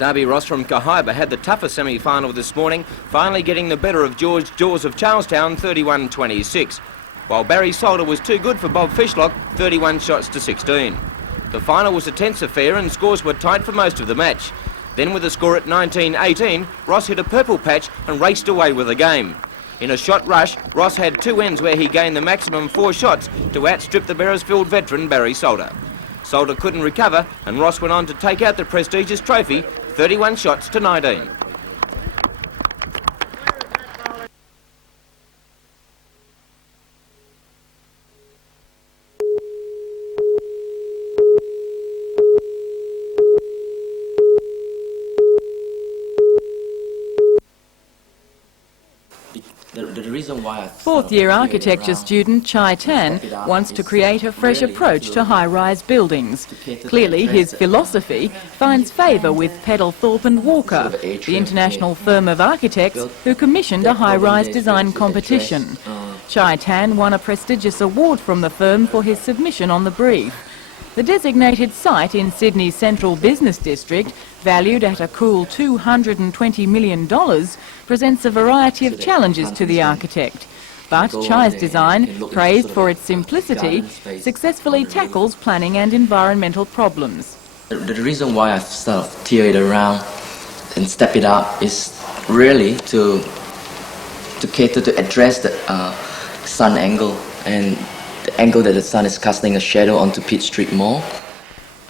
Darby Ross from Harbour had the toughest semi-final this morning, finally getting the better of Jaws of Charlestown 31-26, while Barry Solder was too good for Bob Fishlock, 31 shots to 16. The final was a tense affair and scores were tight for most of the match. Then with the score at 19-18, Ross hit a purple patch and raced away with the game. In a shot rush, Ross had two ends where he gained the maximum 4 shots to outstrip the Beresfield veteran Barry Solder. Solder couldn't recover and Ross went on to take out the prestigious trophy, 31 shots to 19. Fourth-year architecture student Chai Tan wants to create a fresh approach to high-rise buildings. Clearly, his philosophy finds favour with Peddle Thorpe and Walker, the international firm of architects who commissioned a high-rise design competition. Chai Tan won a prestigious award from the firm for his submission on the brief. The designated site in Sydney's central business district, valued at a cool $220 million, presents a variety of challenges to the architect. But Chai's design, praised for its simplicity, successfully tackles planning and environmental problems. The reason why I've sort of tear it around and step it up is really to cater to address the sun angle and the angle that the sun is casting a shadow onto Pitt Street Mall.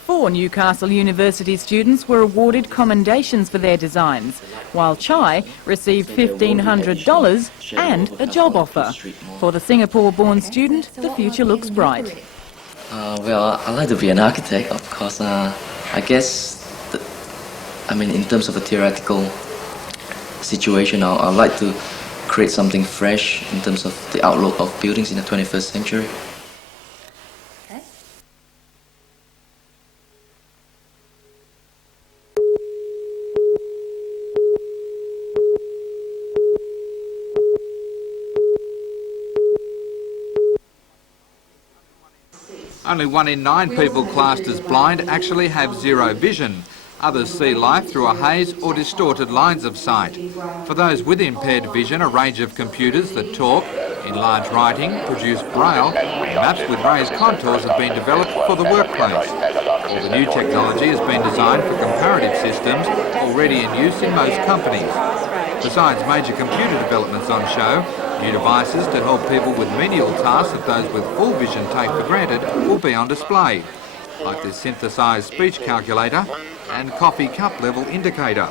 4 Newcastle University students were awarded commendations for their designs, while Chai received $1,500 and a job offer. For the Singapore-born student, the future looks bright. Well, I'd like to be an architect, of course. I guess, in terms of a theoretical situation, I'd like to create something fresh in terms of the outlook of buildings in the 21st century. Only 1 in 9 people classed as blind actually have zero vision. Others see life through a haze or distorted lines of sight. For those with impaired vision, a range of computers that talk, enlarge writing, produce braille, and maps with raised contours have been developed for the workplace. All the new technology has been designed for comparative systems already in use in most companies. Besides major computer developments on show, new devices to help people with menial tasks that those with full vision take for granted will be on display, like this synthesised speech calculator and coffee cup level indicator.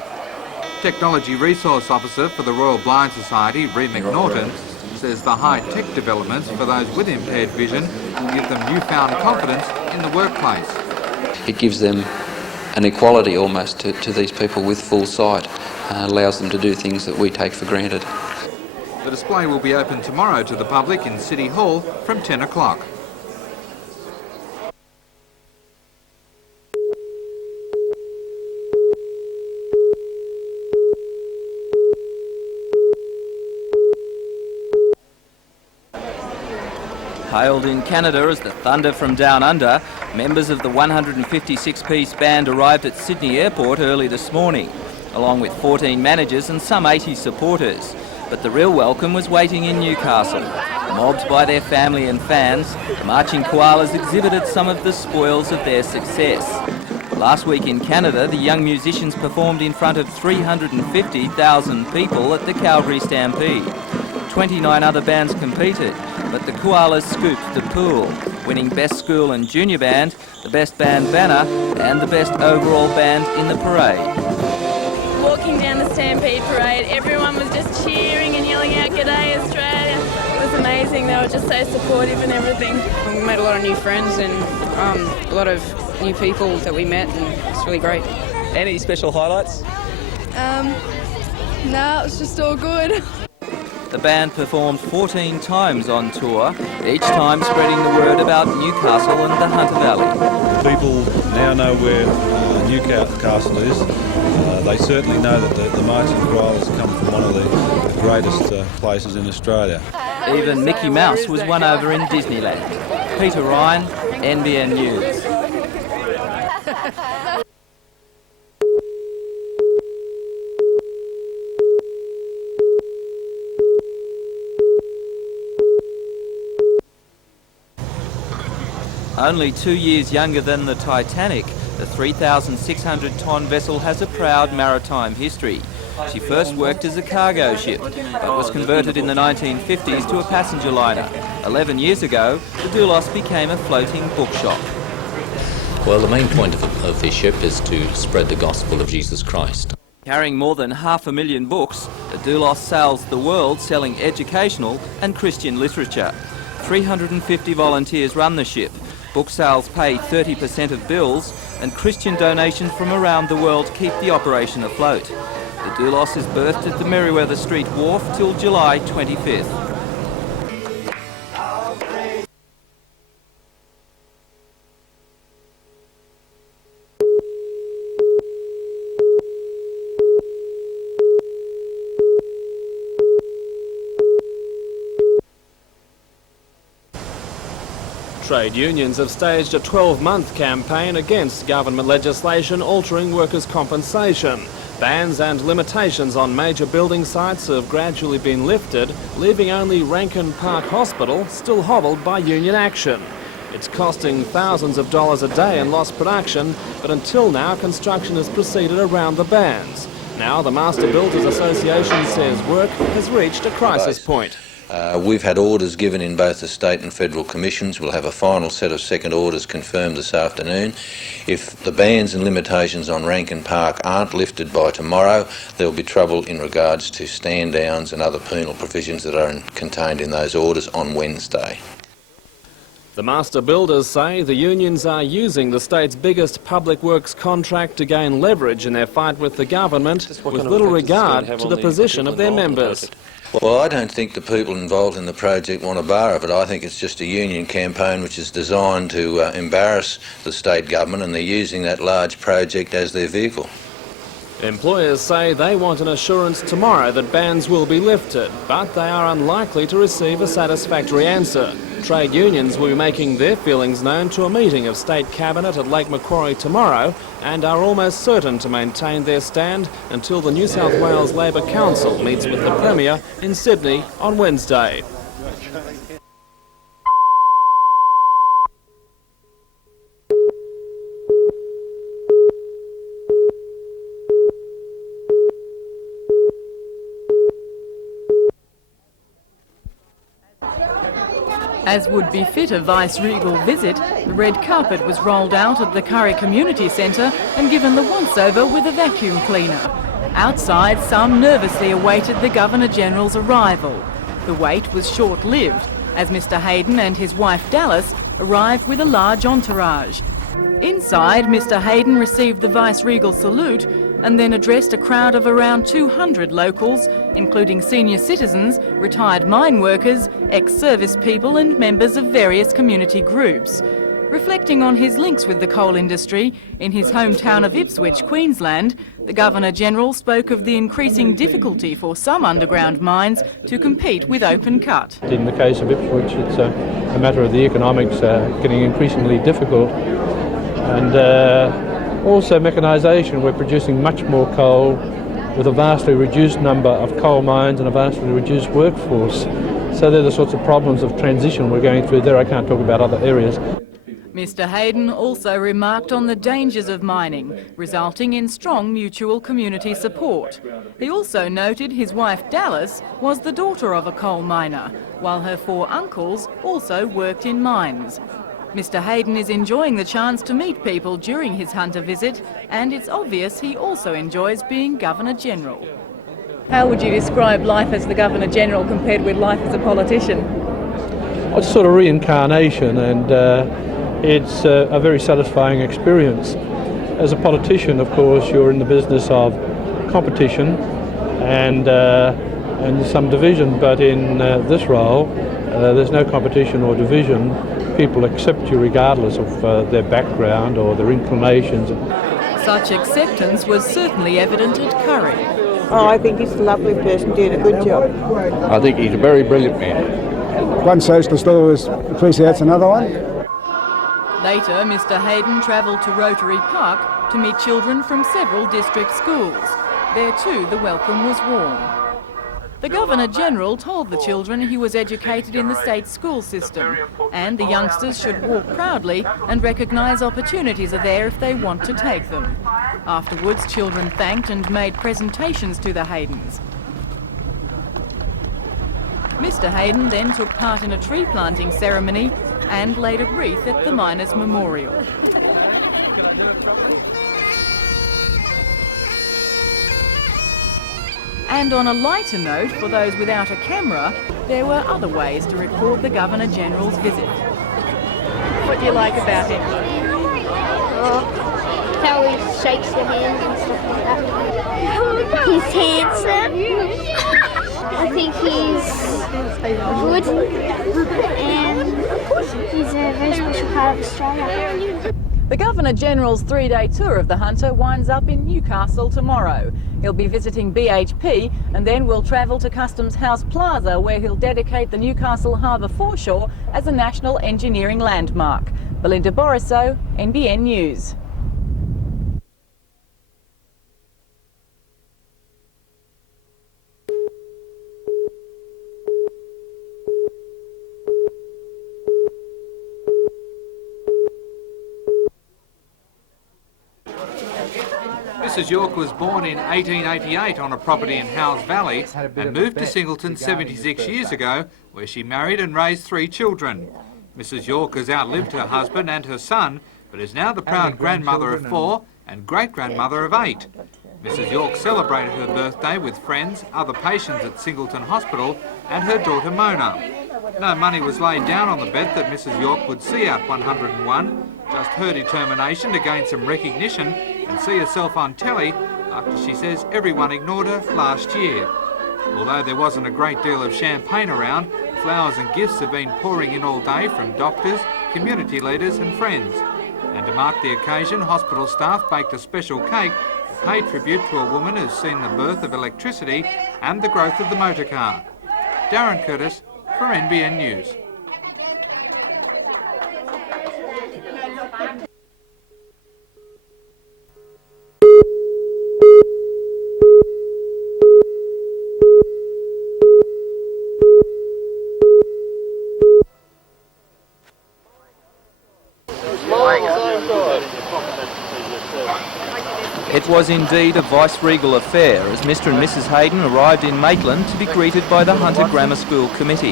Technology Resource Officer for the Royal Blind Society, Ree McNaughton, says the high-tech developments for those with impaired vision will give them newfound confidence in the workplace. It gives them an equality almost to these people with full sight, allows them to do things that we take for granted. The display will be open tomorrow to the public in City Hall from 10 o'clock. Hailed in Canada as the Thunder from Down Under, members of the 156-piece band arrived at Sydney Airport early this morning, along with 14 managers and some 80 supporters. But the real welcome was waiting in Newcastle. Mobbed by their family and fans, the marching Koalas exhibited some of the spoils of their success. Last week in Canada, the young musicians performed in front of 350,000 people at the Calgary Stampede. 29 other bands competed, but the Koalas scooped the pool, winning Best School and Junior Band, the Best Band banner, and the Best Overall Band in the parade. Walking down the Stampede Parade, everyone was just cheering and yelling out, "G'day Australia!" It was amazing, they were just so supportive and everything. We made a lot of new friends and a lot of new people that we met, and it's really great. Any special highlights? No, it was just all good. The band performed 14 times on tour, each time spreading the word about Newcastle and the Hunter Valley. People now know where Newcastle is. They certainly know that the marching Koalas come from one of the greatest places in Australia. Even Mickey Mouse was won over in Disneyland. Peter Ryan, NBN News. Only 2 years younger than the Titanic, the 3,600-tonne vessel has a proud maritime history. She first worked as a cargo ship, but was converted in the 1950s to a passenger liner. 11 years ago, the Doulos became a floating bookshop. Well, the main point of the ship is to spread the gospel of Jesus Christ. Carrying more than 500,000 books, the Doulos sails the world selling educational and Christian literature. 350 volunteers run the ship. Book sales pay 30% of bills, and Christian donations from around the world keep the operation afloat. The Doulos is berthed at the Merewether Street Wharf till July 25th. Trade unions have staged a 12-month campaign against government legislation altering workers' compensation. Bans and limitations on major building sites have gradually been lifted, leaving only Rankin Park Hospital still hobbled by union action. It's costing thousands of dollars a day in lost production, but until now construction has proceeded around the bans. Now the Master Builders Association says work has reached a crisis point. We've had orders given in both the state and federal commissions. We'll have a final set of second orders confirmed this afternoon. If the bans and limitations on Rankin Park aren't lifted by tomorrow, there'll be trouble in regards to stand downs and other penal provisions that are contained in those orders on Wednesday. The Master Builders say the unions are using the state's biggest public works contract to gain leverage in their fight with the government, with little regard to the position of their members. Well, I don't think the people involved in the project want a bar of it. I think it's just a union campaign which is designed to embarrass the state government, and they're using that large project as their vehicle. Employers say they want an assurance tomorrow that bans will be lifted, but they are unlikely to receive a satisfactory answer. Trade unions will be making their feelings known to a meeting of State Cabinet at Lake Macquarie tomorrow, and are almost certain to maintain their stand until the New South Wales Labor Council meets with the Premier in Sydney on Wednesday. As would befit a vice-regal visit, the red carpet was rolled out at the Curry Community Centre and given the once-over with a vacuum cleaner. Outside, some nervously awaited the Governor-General's arrival. The wait was short-lived, as Mr Hayden and his wife Doulos arrived with a large entourage. Inside, Mr Hayden received the vice-regal salute and then addressed a crowd of around 200 locals, including senior citizens, retired mine workers, ex-service people and members of various community groups. Reflecting on his links with the coal industry, in his hometown of Ipswich, Queensland, the Governor-General spoke of the increasing difficulty for some underground mines to compete with open cut. In the case of Ipswich, it's a matter of the economics getting increasingly difficult, and also mechanisation. We're producing much more coal with a vastly reduced number of coal mines and a vastly reduced workforce. So they're the sorts of problems of transition we're going through there. I can't talk about other areas. Mr Hayden also remarked on the dangers of mining, resulting in strong mutual community support. He also noted his wife Doulos was the daughter of a coal miner, while her 4 uncles also worked in mines. Mr Hayden is enjoying the chance to meet people during his Hunter visit, and it's obvious he also enjoys being Governor-General. How would you describe life as the Governor-General compared with life as a politician? It's sort of reincarnation, and it's a very satisfying experience. As a politician, of course, you're in the business of competition and some division, but in this role, there's no competition or division. People accept you regardless of their background or their inclinations. Such acceptance was certainly evident at Curry. Oh, I think he's a lovely person doing a good job. I think he's a very brilliant man. One socialist always appreciates another one. Later, Mr Hayden travelled to Rotary Park to meet children from several district schools. There too, the welcome was warm. The Governor-General told the children he was educated in the state school system and the youngsters should walk proudly and recognise opportunities are there if they want to take them. Afterwards, children thanked and made presentations to the Haydens. Mr Hayden then took part in a tree planting ceremony and laid a wreath at the Miners' Memorial. And on a lighter note, for those without a camera, there were other ways to record the Governor-General's visit. What do you like about him? How he shakes your hand and stuff like that. He's handsome. I think he's good. And he's a very special part of Australia. The Governor-General's three-day tour of the Hunter winds up in Newcastle tomorrow. He'll be visiting BHP and then will travel to Customs House Plaza where he'll dedicate the Newcastle Harbour foreshore as a national engineering landmark. Belinda Borissow, NBN News. Mrs York was born in 1888 on a property in Howes Valley and moved to Singleton 76 years ago, where she married and raised 3 children. Mrs York has outlived her husband and her son, but is now the proud grandmother of 4 and great-grandmother of 8. Mrs York celebrated her birthday with friends, other patients at Singleton Hospital and her daughter Mona. No money was laid down on the bet that Mrs York would see out 101, just her determination to gain some recognition and see herself on telly after she says everyone ignored her last year. Although there wasn't a great deal of champagne around, flowers and gifts have been pouring in all day from doctors, community leaders and friends. And to mark the occasion, hospital staff baked a special cake to pay tribute to a woman who's seen the birth of electricity and the growth of the motor car. Darren Curtis for NBN News. It was indeed a vice-regal affair as Mr and Mrs Hayden arrived in Maitland to be greeted by the Hunter Grammar School Committee.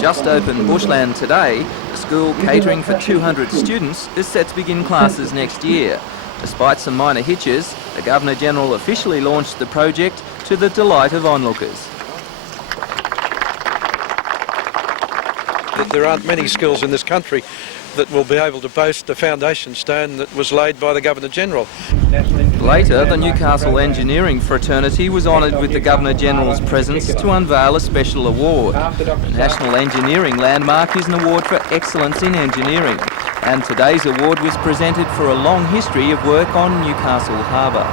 Just opened Bushland today, the school catering for 200 students is set to begin classes next year. Despite some minor hitches, the Governor-General officially launched the project to the delight of onlookers. There aren't many schools in this country that will be able to boast the foundation stone that was laid by the Governor-General. Later, the Newcastle Engineering Fraternity was honoured with the Governor-General's presence to unveil a special award. The National Engineering Landmark is an award for excellence in engineering, and today's award was presented for a long history of work on Newcastle Harbour.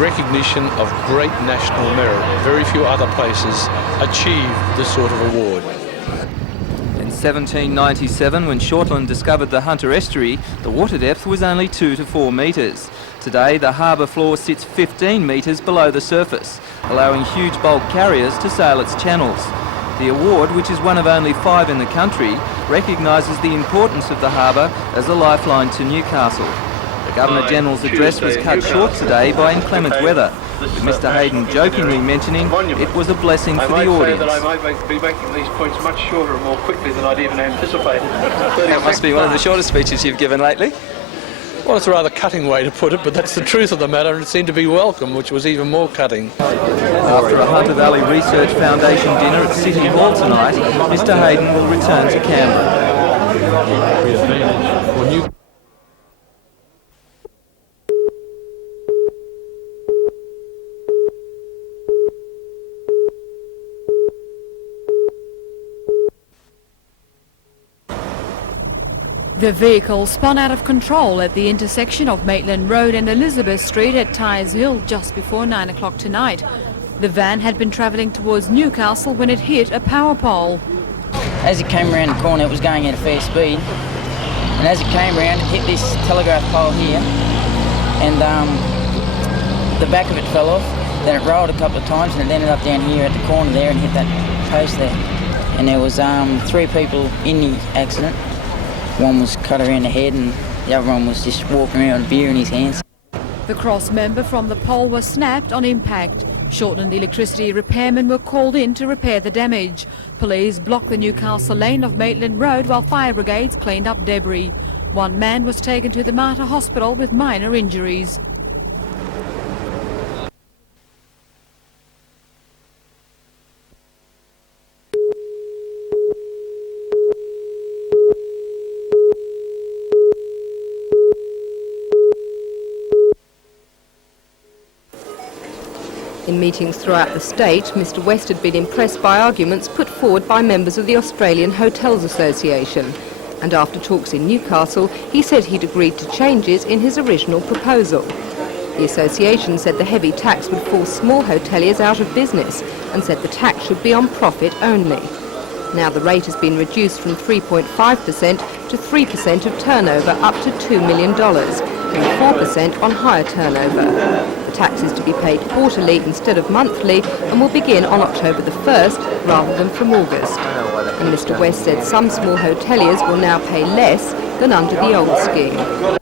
Recognition of great national merit. Very few other places achieve this sort of award. In 1797, when Shortland discovered the Hunter Estuary, the water depth was only 2 to 4 metres. Today, the harbour floor sits 15 metres below the surface, allowing huge bulk carriers to sail its channels. The award, which is one of only 5 in the country, recognises the importance of the harbour as a lifeline to Newcastle. The Governor-General's address was cut short today by inclement weather, with Mr Hayden jokingly mentioning it was a blessing for the audience. I might be making these points much shorter and more quickly than I'd even anticipated. That must be one of the shortest speeches you've given lately. Well, it's a rather cutting way to put it, but that's the truth of the matter, and it seemed to be welcome, which was even more cutting. After a Hunter Valley Research Foundation dinner at City Hall tonight, Mr Hayden will return to Canberra. The vehicle spun out of control at the intersection of Maitland Road and Elizabeth Street at Tyers Hill just before 9 o'clock tonight. The van had been travelling towards Newcastle when it hit a power pole. As it came around the corner, it was going at a fair speed, and as it came around, it hit this telegraph pole here, and the back of it fell off. Then it rolled a couple of times and it ended up down here at the corner there and hit that post there. And there was 3 people in the accident. One was cut around the head and the other one was just walking around with a beer in his hands. The cross member from the pole was snapped on impact. Shortened electricity repairmen were called in to repair the damage. Police blocked the Newcastle lane of Maitland Road while fire brigades cleaned up debris. One man was taken to the Mater Hospital with minor injuries. In meetings throughout the state, Mr West had been impressed by arguments put forward by members of the Australian Hotels Association. And after talks in Newcastle, he said he'd agreed to changes in his original proposal. The association said the heavy tax would force small hoteliers out of business and said the tax should be on profit only. Now the rate has been reduced from 3.5% to 3% of turnover up to $2 million and 4% on higher turnover. The tax is to be paid quarterly instead of monthly and will begin on October the 1st rather than from August. And Mr West said some small hoteliers will now pay less than under the old scheme.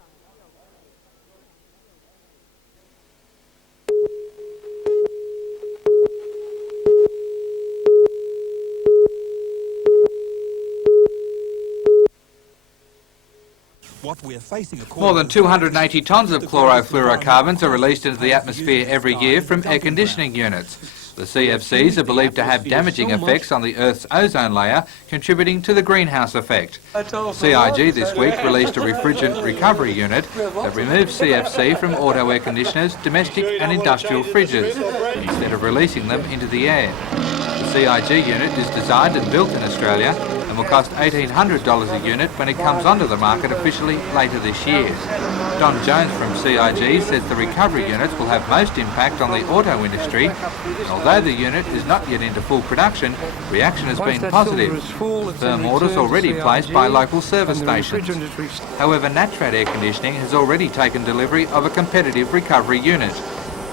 More than 280 tonnes of chlorofluorocarbons are released into the atmosphere every year from air conditioning units. The CFCs are believed to have damaging effects on the Earth's ozone layer, contributing to the greenhouse effect. CIG this week released a refrigerant recovery unit that removes CFC from auto air conditioners, domestic and industrial fridges, instead of releasing them into the air. The CIG unit is designed and built in Australia and will cost $1,800 a unit when it comes onto the market officially later this year. Don Jones from CIG says the recovery units will have most impact on the auto industry, and although the unit is not yet into full production, reaction has been positive, with firm orders already placed by local service stations. However, Natrat Air Conditioning has already taken delivery of a competitive recovery unit.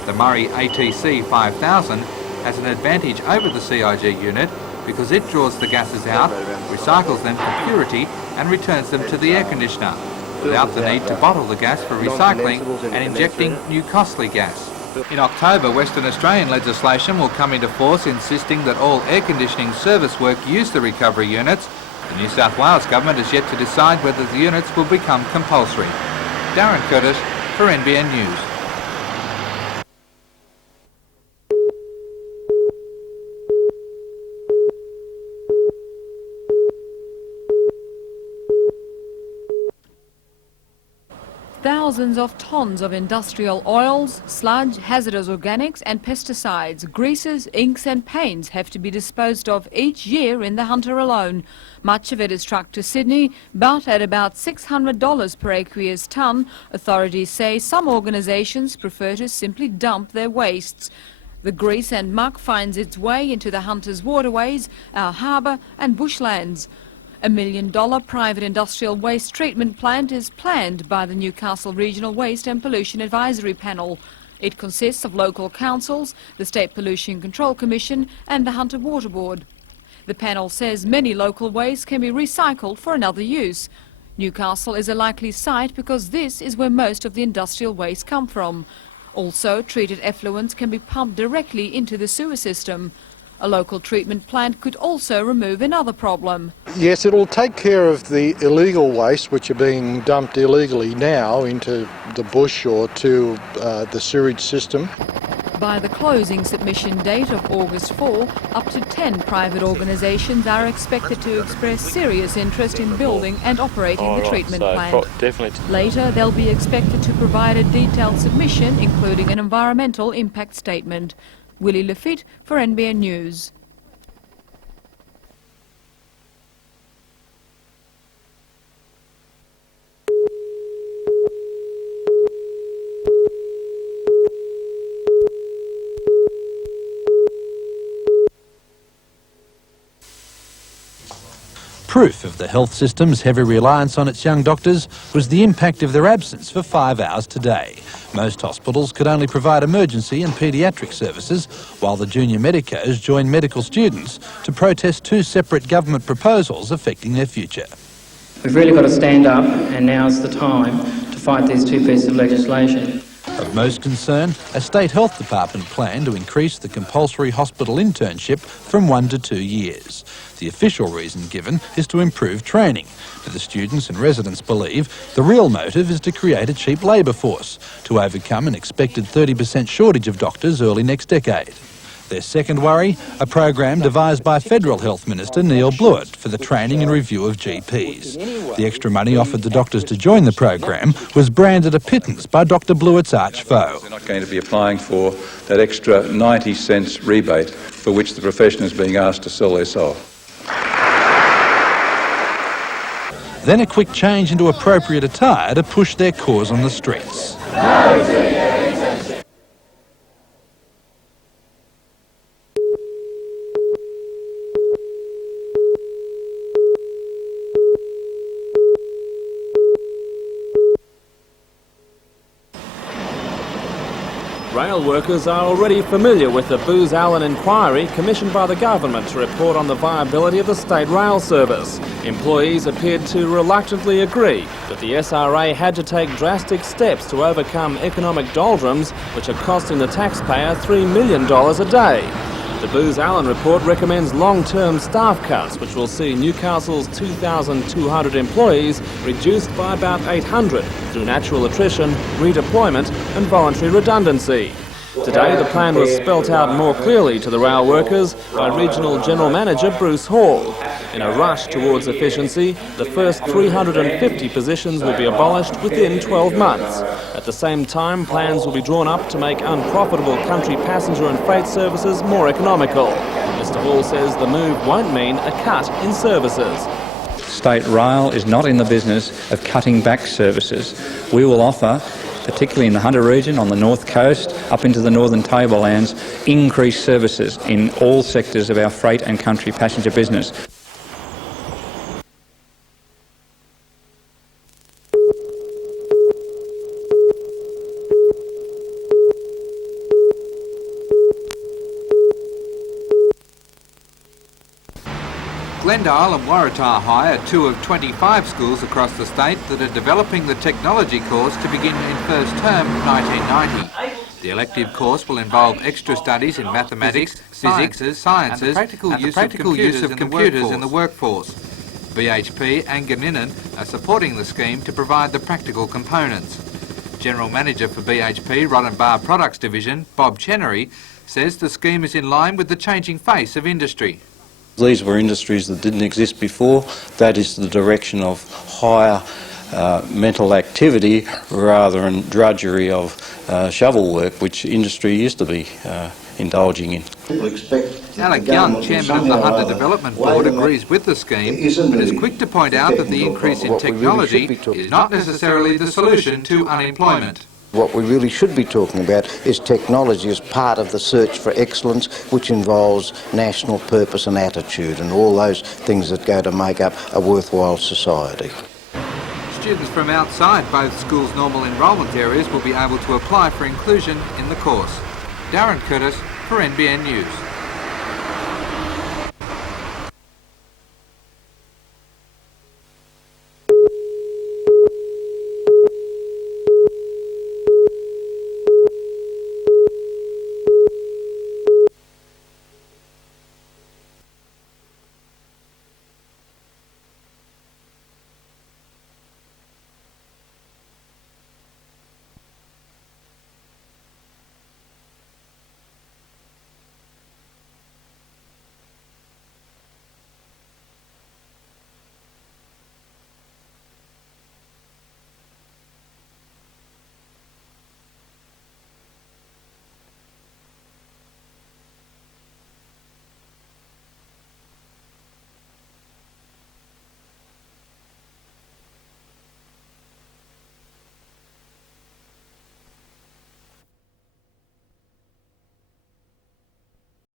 The Murray ATC 5000 has an advantage over the CIG unit because it draws the gases out, recycles them for purity and returns them to the air conditioner, without the need to bottle the gas for recycling and injecting new costly gas. In October, Western Australian legislation will come into force insisting that all air conditioning service work use the recovery units. The New South Wales government is yet to decide whether the units will become compulsory. Darren Curtis for NBN News. Thousands of tonnes of industrial oils, sludge, hazardous organics and pesticides, greases, inks and paints have to be disposed of each year in the Hunter alone. Much of it is trucked to Sydney, but at about $600 per aqueous tonne, authorities say some organisations prefer to simply dump their wastes. The grease and muck finds its way into the Hunter's waterways, our harbour and bushlands. $1 million private industrial waste treatment plant is planned by the Newcastle Regional Waste and Pollution Advisory Panel. It consists of local councils, the State Pollution Control Commission and the Hunter Water Board. The panel says many local waste can be recycled for another use. Newcastle is a likely site because this is where most of the industrial waste come from. Also, treated effluents can be pumped directly into the sewer system. A local treatment plant could also remove another problem. Yes, it'll take care of the illegal waste which are being dumped illegally now into the bush or to the sewage system. By the closing submission date of August 4, up to 10 private organisations are expected to express serious interest in building and operating the treatment plant. Later, they'll be expected to provide a detailed submission, including an environmental impact statement. Willie Lafitte for NBN News. proof of the health system's heavy reliance on its young doctors was the impact of their absence for 5 hours today. Most hospitals could only provide emergency and paediatric services, while the junior medicos joined medical students to protest 2 separate government proposals affecting their future. We've really got to stand up, and now's the time to fight these 2 pieces of legislation. Of most concern, a State Health Department plan to increase the compulsory hospital internship from 1 to 2 years. The official reason given is to improve training. But the students and residents believe the real motive is to create a cheap labour force to overcome an expected 30% shortage of doctors early next decade. Their second worry, a program devised by Federal Health Minister Neil Blewett for the training and review of GPs. The extra money offered the doctors to join the program was branded a pittance by Dr Blewett's arch foe. They're not going to be applying for that extra 90 cents rebate for which the profession is being asked to sell their soul. Then a quick change into appropriate attire to push their cause on the streets. Rail workers are already familiar with the Booz Allen inquiry commissioned by the government to report on the viability of the state rail service. Employees appeared to reluctantly agree that the SRA had to take drastic steps to overcome economic doldrums which are costing the taxpayer $3 million a day. The Booz Allen report recommends long-term staff cuts, which will see Newcastle's 2,200 employees reduced by about 800 through natural attrition, redeployment and voluntary redundancy. Today, the plan was spelt out more clearly to the rail workers by Regional General Manager Bruce Hall. In a rush towards efficiency, the first 350 positions will be abolished within 12 months. At the same time, plans will be drawn up to make unprofitable country passenger and freight services more economical. Mr Hall says the move won't mean a cut in services. State Rail is not in the business of cutting back services. We will offer, particularly in the Hunter region, on the north coast, up into the northern tablelands, increased services in all sectors of our freight and country passenger business. Glendale and Waratah High are 2 of 25 schools across the state that are developing the technology course to begin in first term 1990. The elective course will involve extra studies in mathematics, physics, sciences and the practical use of computers in the workforce. BHP and Ganninan are supporting the scheme to provide the practical components. General Manager for BHP Rod and Bar Products Division, Bob Chenery, says the scheme is in line with the changing face of industry. These were industries that didn't exist before. That is the direction of higher mental activity rather than drudgery of shovel work, which industry used to be indulging in. Alec Young, Chairman of the Hunter Development Board, agrees with the scheme, but is quick to point out that the increase in technology is not necessarily the solution to unemployment. What we really should be talking about is technology as part of the search for excellence, which involves national purpose and attitude and all those things that go to make up a worthwhile society. Students from outside both schools' normal enrolment areas will be able to apply for inclusion in the course. Darren Curtis for NBN News.